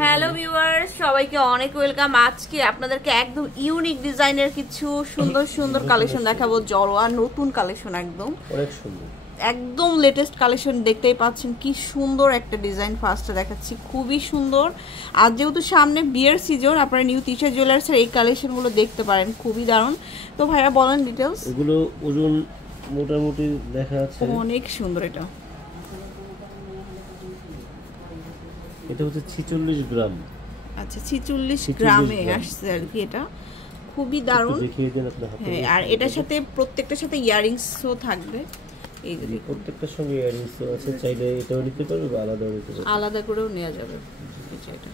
Hello viewers, সবাইকে অনেক welcome. আজকে আপনাদেরকে একদম ইউনিক ডিজাইনের কিছু সুন্দর সুন্দর কালেকশন দেখাবো। জড়োয়া নতুন কালেকশন, একদম অনেক সুন্দর, একদম লেটেস্ট কালেকশন। দেখতেই পাচ্ছেন কি সুন্দর একটা ডিজাইন ফার্স্টে দেখাচ্ছি, খুবই সুন্দর। আর যেহেতু সামনে বিয়ের সিজন, আপনারা নিউ তিশা জুয়েলার্সের এই কালেকশনগুলো দেখতে পারেন, খুবই দারুণ। তো ভাইয়া বলেন ডিটেলস। এগুলো ওজন মোটামুটি দেখা যাচ্ছে অনেক সুন্দর। এটা হচ্ছে 46 গ্রাম। আচ্ছা, 46 গ্রামে আসছে আর কি। এটা খুবই দারুণ। দেখিয়ে দেন আপনার হাতে। হ্যাঁ, আর এটার সাথে প্রত্যেকটার সাথে ইয়ারিংসও থাকবে। এই যে প্রত্যেকটার সঙ্গে ইয়ারিংস আছে, চাইলে এটাও নিতে পারবে বা আলাদাও নিতে পারবে, আলাদা করেও নেওয়া যাবে। এটা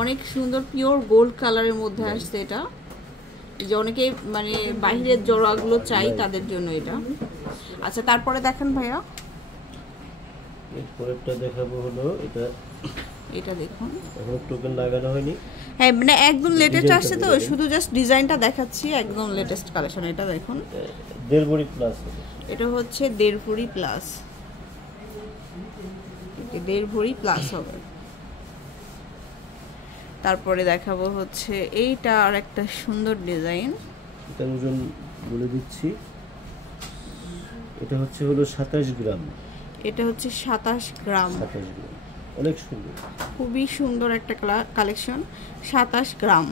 অনেক সুন্দর, পিওর গোল্ড কালারের মধ্যে আসছে এটা। এই যে অনেকে মানে বাইরের জড়াগুলো চাই তাদের জন্য এটা। আচ্ছা, তারপরে দেখেন ভাইয়া, এরপরেরটা দেখাবো হলো এটা দেখুন, এখন টোকেন লাগানো হয়নি। হ্যাঁ, মানে একদম লেটেস্ট আসছে তো, শুধু জাস্ট ডিজাইনটা দেখাচ্ছি, একদম লেটেস্ট কালেকশন। এটা দেখুন, 1.5 ভরি প্লাস। এটা হচ্ছে 1.5 ভরি প্লাস, 1.5 ভরি প্লাস হবে। তারপরে দেখাবো হচ্ছে এইটা, আর একটা সুন্দর ডিজাইন। এটার ওজন বলে দিচ্ছি, এটা হচ্ছে হলো 27 গ্রাম। এটা হচ্ছে 27 গ্রাম। 27 গ্রাম, অনেক সুন্দর, খুবই সুন্দর একটা কালেকশন। 27 গ্রাম।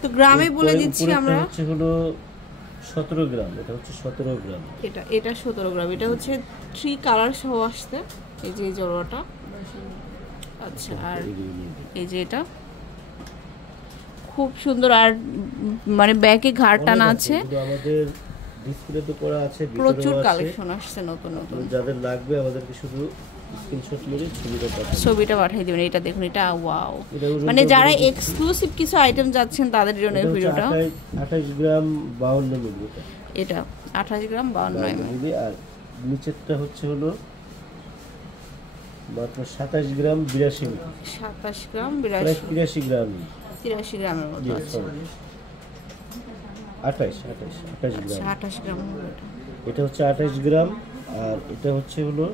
তো গ্রামে বলে দিচ্ছি আমরা। হচ্ছে হলো 17 গ্রাম। এটা হচ্ছে 17 গ্রাম। এটা 17 গ্রাম। এটা হচ্ছে 3 কালার সহ আসছে। এই যে জড়োয়াটা। আচ্ছা, আর এই যে এটা খুব সুন্দর। আর মানে ব্যাকে ঘাড় টানা আছে। আমাদের ডিসপ্লেতে করা আছে, প্রচুর কালেকশন আসছে নতুন নতুন। যাদের লাগবে আমাদেরকে শুধু স্ক্রিনশট মেরে ছবিটা পাঠিয়ে দিবেন। এটা দেখুন, এটা ওয়াও, মানে যারা এক্সক্লুসিভ কিছু আইটেম যাচ্ছেন তাদের জন্য এই ভিডিওটা। 28 গ্রাম 52 মিলি। এটা 28 গ্রাম 52 মিলি। আর নিচেরটা হচ্ছে হলো মাত্র 27 গ্রাম 82 মিলি। 27 গ্রাম 83 গ্রাম, 83 গ্রামের মতো আছে। 28 গ্রাম। 28 গ্রাম হলো এটা হচ্ছে 28 গ্রাম। আর এটা হচ্ছে হলো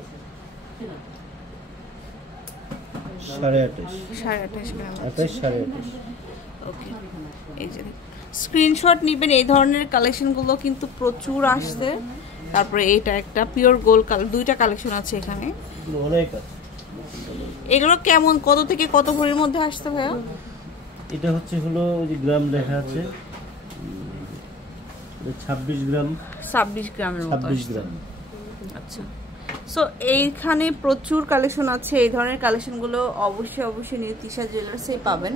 28.5 গ্রাম। 28.5। ওকে, এই যে স্ক্রিনশট নেবেন। এই ধরনের কালেকশনগুলো কিন্তু প্রচুর আসছে। তারপরে এটা একটা পিওর গোল্ড কালার, দুইটা কালেকশন আছে এখানে, অনেক আছে। এগুলো কেমন, কত থেকে কত ভরির মধ্যে আসছে ভাইয়া? এটা হচ্ছে হলো ওই যে গ্রাম লেখা আছে, 26 গ্রাম। 26 গ্রামের মতো। 26 গ্রাম। আচ্ছা, সো এইখানে প্রচুর কালেকশন আছে। এই ধরনের কালেকশনগুলো অবশ্যই নিউ তিশা জুয়েলার্সেই পাবেন।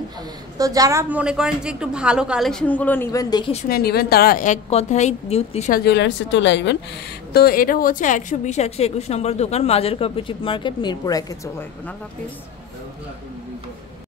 তো যারা মনে করেন যে একটু ভালো কালেকশনগুলো নেবেন, দেখে শুনে নেবেন, তারা এক কথাই নিউ তিশা জুয়েলার্সে চলে আসবেন। তো এটা হচ্ছে 120-121 নম্বর দোকান, মাজার কোঅপারেটিভ মার্কেট, মিরপুর 1-এ চলে আসবেন। আল্লাহ হাফিজ।